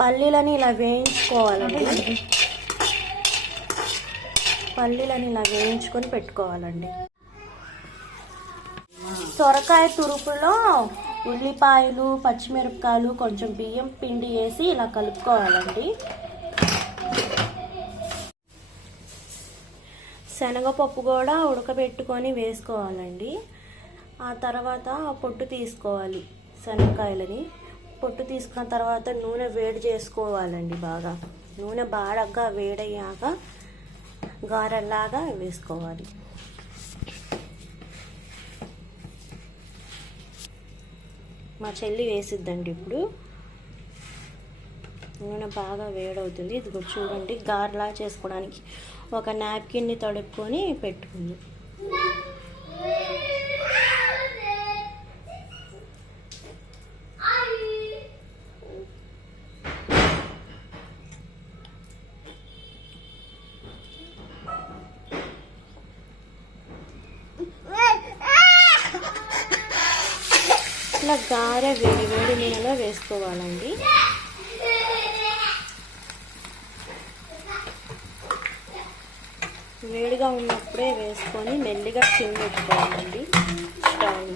పల్లీలని ఇలా వేయించుకోవాలండి. పల్లీలని ఇలా వేయించుకొని పెట్టుకోవాలండి. సొరకాయ తురుపులో ఉల్లిపాయలు, పచ్చిమిరపకాయలు, కొంచెం బియ్యం పిండి వేసి ఇలా కలుపుకోవాలండి. శనగపప్పు కూడా ఉడకబెట్టుకొని వేసుకోవాలండి. ఆ తర్వాత పొట్టు తీసుకోవాలి. శనగకాయలని పొట్టు తీసుకున్న తర్వాత నూనె వేడి చేసుకోవాలండి. బాగా నూనె బాగా వేడయ్యాక గారెల్లాగా వేసుకోవాలి. మా చెల్లి వేసిద్దండి. ఇప్పుడు నూనె బాగా వేడవుతుంది. ఇది కూడా చూడండి, గారెలా చేసుకోవడానికి ఒక నాప్కిన్ని తడుపుకొని పెట్టుకుంది. ఇట్లా గారె వేడి వేడి నూనెలో వేసుకోవాలండి. వేడిగా ఉన్నప్పుడే వేసుకొని మెల్లిగా సిమ్ పెట్టుకోవాలండి స్టవ్.